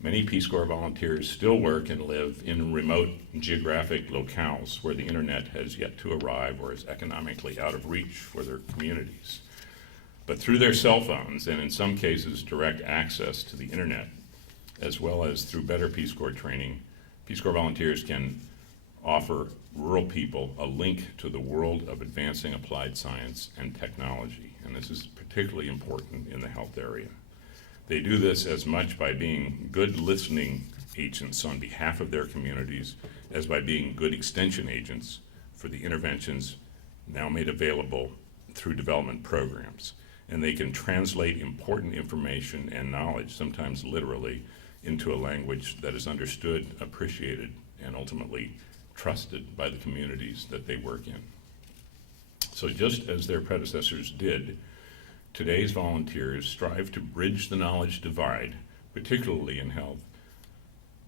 Many Peace Corps volunteers still work and live in remote geographic locales where the internet has yet to arrive or is economically out of reach for their communities. But through their cell phones, and in some cases direct access to the internet, as well as through better Peace Corps training, Peace Corps volunteers can offer rural people a link to the world of advancing applied science and technology, and this is particularly important in the health area. They do this as much by being good listening agents on behalf of their communities as by being good extension agents for the interventions now made available through development programs. And they can translate important information and knowledge, sometimes literally, into a language that is understood, appreciated, and ultimately trusted by the communities that they work in. So just as their predecessors did, today's volunteers strive to bridge the knowledge divide, particularly in health,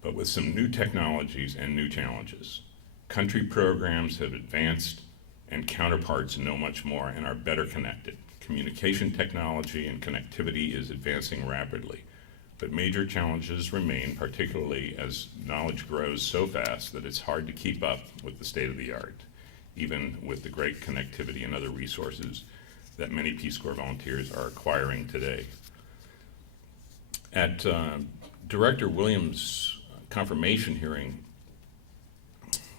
but with some new technologies and new challenges. Country programs have advanced and counterparts know much more and are better connected. Communication technology and connectivity is advancing rapidly, but major challenges remain, particularly as knowledge grows so fast that it's hard to keep up with the state of the art, even with the great connectivity and other resources that many Peace Corps volunteers are acquiring today. At Director Williams' confirmation hearing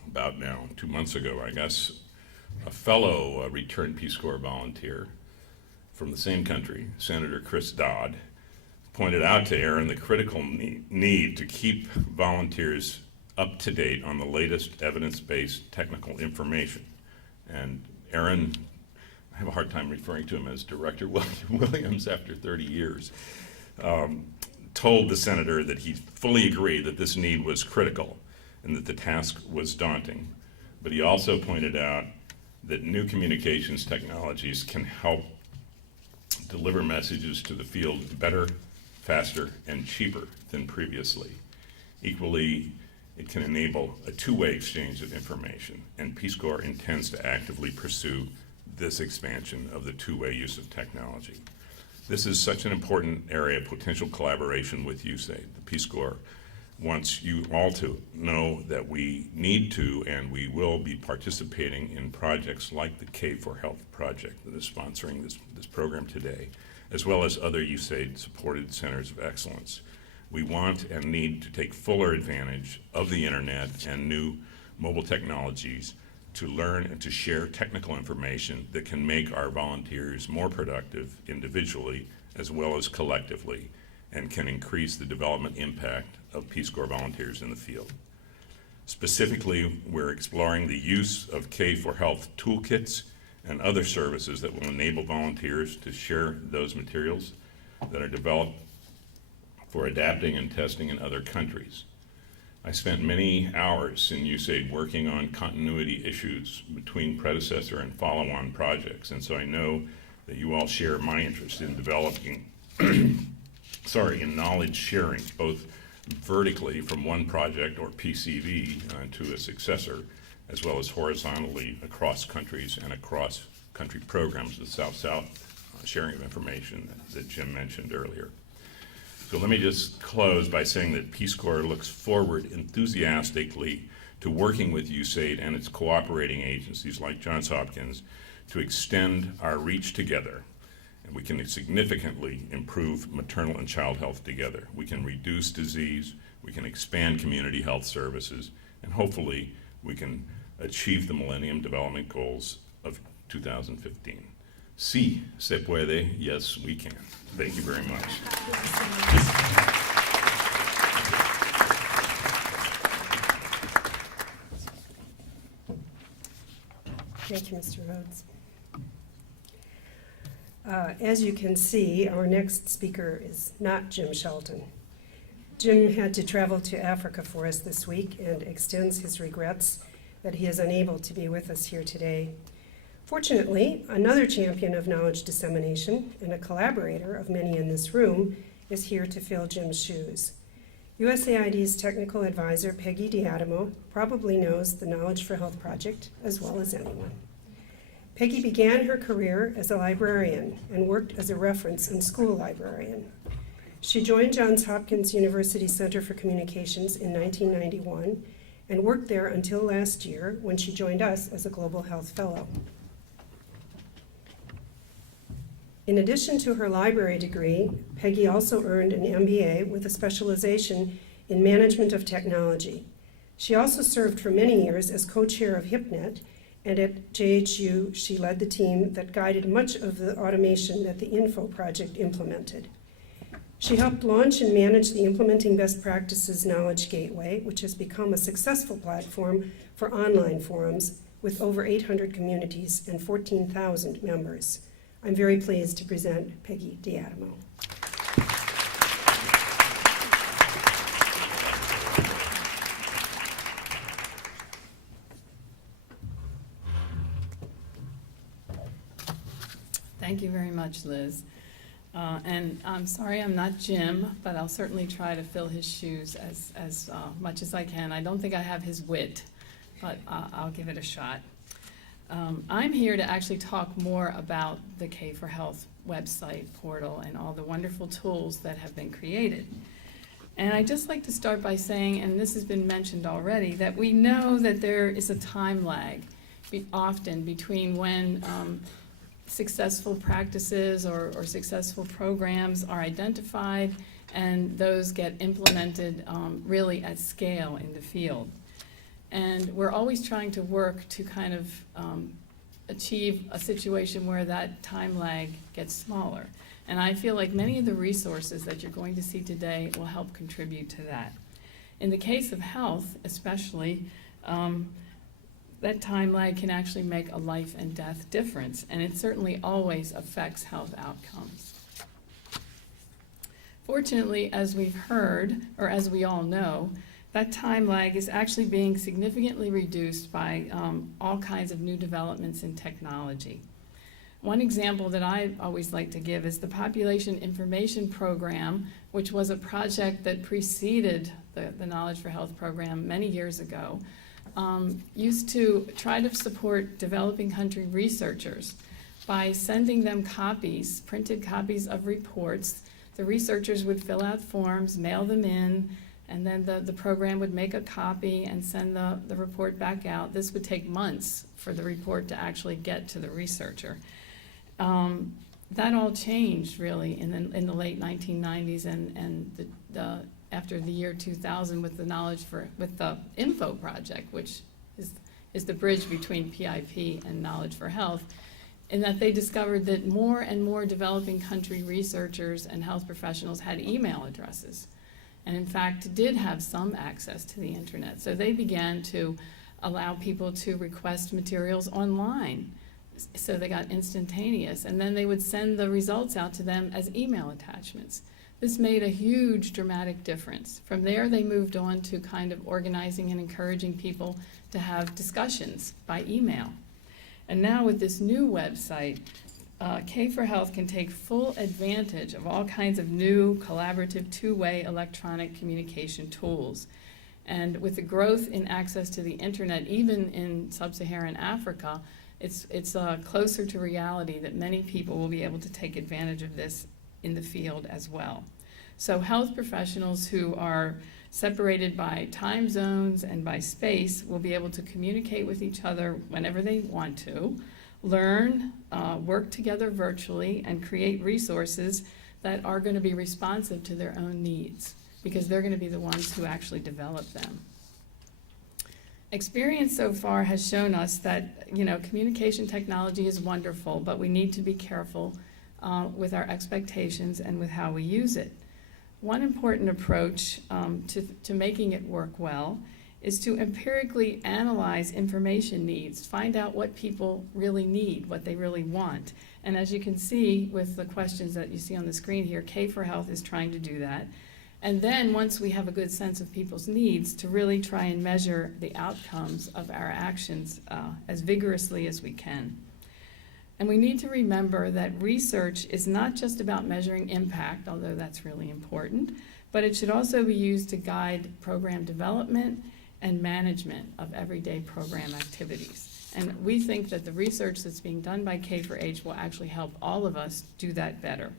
about now 2 months ago, I guess, a fellow returned Peace Corps volunteer from the same country, Senator Chris Dodd, pointed out to Aaron the critical need to keep volunteers up to date on the latest evidence-based technical information. And Aaron, I have a hard time referring to him as Director Williams after 30 years, told the senator that he fully agreed that this need was critical and that the task was daunting. But he also pointed out that new communications technologies can help deliver messages to the field better, faster, and cheaper than previously. Equally, it can enable a two-way exchange of information, and Peace Corps intends to actively pursue this expansion of the two-way use of technology. This is such an important area of potential collaboration with USAID. The Peace Corps wants you all to know that we need to and we will be participating in projects like the K4Health project that is sponsoring this program today, as well as other USAID-supported centers of excellence. We want and need to take fuller advantage of the internet and new mobile technologies to learn and to share technical information that can make our volunteers more productive individually as well as collectively, and can increase the development impact of Peace Corps volunteers in the field. Specifically, we're exploring the use of K4Health toolkits and other services that will enable volunteers to share those materials that are developed for adapting and testing in other countries. I spent many hours in USAID working on continuity issues between predecessor and follow-on projects, and so I know that you all share my interest in developing, in knowledge sharing, both vertically from one project or PCV to a successor, as well as horizontally across countries and across country programs, the South-South sharing of information that Jim mentioned earlier. So let me just close by saying that Peace Corps looks forward enthusiastically to working with USAID and its cooperating agencies like Johns Hopkins to extend our reach together. And we can significantly improve maternal and child health together. We can reduce disease, we can expand community health services, and hopefully we can achieve the Millennium Development Goals of 2015. Sí, se puede. Yes, we can. Thank you very much. Thank you, Mr. Rhodes. As you can see, our next speaker is not Jim Shelton. Jim had to travel to Africa for us this week and extends his regrets that he is unable to be with us here today. Fortunately, another champion of knowledge dissemination and a collaborator of many in this room is here to fill Jim's shoes. USAID's technical advisor, Peggy D'Adamo, probably knows the Knowledge for Health project as well as anyone. Peggy began her career as a librarian and worked as a reference and school librarian. She joined Johns Hopkins University Center for Communications in 1991 and worked there until last year when she joined us as a Global Health Fellow. In addition to her library degree, Peggy also earned an MBA with a specialization in management of technology. She also served for many years as co-chair of HipNet, and at JHU, she led the team that guided much of the automation that the Info project implemented. She helped launch and manage the Implementing Best Practices Knowledge Gateway, which has become a successful platform for online forums with over 800 communities and 14,000 members. I'm very pleased to present Peggy D'Adamo. Thank you very much, Liz. And I'm sorry I'm not Jim, but I'll certainly try to fill his shoes as much as I can. I don't think I have his wit, but I'll give it a shot. I'm here to actually talk more about the K4Health website portal and all the wonderful tools that have been created. And I'd just like to start by saying, and this has been mentioned already, that we know that there is a time lag often between when successful practices or successful programs are identified and those get implemented really at scale in the field. And we're always trying to work to kind of achieve a situation where that time lag gets smaller. And I feel like many of the resources that you're going to see today will help contribute to that. In the case of health, especially, that time lag can actually make a life and death difference, and it certainly always affects health outcomes. Fortunately, as we've heard, or as we all know, that time lag is actually being significantly reduced by all kinds of new developments in technology. One example that I always like to give is the Population Information Program, which was a project that preceded the Knowledge for Health program many years ago. Used to try to support developing country researchers by sending them copies, printed copies of reports. The researchers would fill out forms, mail them in, and then the program would make a copy and send the report back out. This would take months for the report to actually get to the researcher. That all changed really in the late 1990s and after the year 2000 with the Info project, which is the bridge between PIP and Knowledge for Health, in that they discovered that more and more developing country researchers and health professionals had email addresses, and in fact did have some access to the internet. So they began to allow people to request materials online. So they got instantaneous, and then they would send the results out to them as email attachments. This made a huge dramatic difference. From there, they moved on to kind of organizing and encouraging people to have discussions by email. And now with this new website, K4Health can take full advantage of all kinds of new collaborative two-way electronic communication tools. And with the growth in access to the internet, even in sub-Saharan Africa, it's closer to reality that many people will be able to take advantage of this in the field as well. So health professionals who are separated by time zones and by space will be able to communicate with each other whenever they want to, learn, work together virtually, and create resources that are going to be responsive to their own needs, because they're going to be the ones who actually develop them. Experience so far has shown us that, communication technology is wonderful, but we need to be careful with our expectations and with how we use it. One important approach to making it work well is to empirically analyze information needs, find out what people really need, what they really want. And as you can see with the questions that you see on the screen here, K4Health is trying to do that. And then once we have a good sense of people's needs, to really try and measure the outcomes of our actions as vigorously as we can. And we need to remember that research is not just about measuring impact, although that's really important, but it should also be used to guide program development and management of everyday program activities. And we think that the research that's being done by K4H will actually help all of us do that better.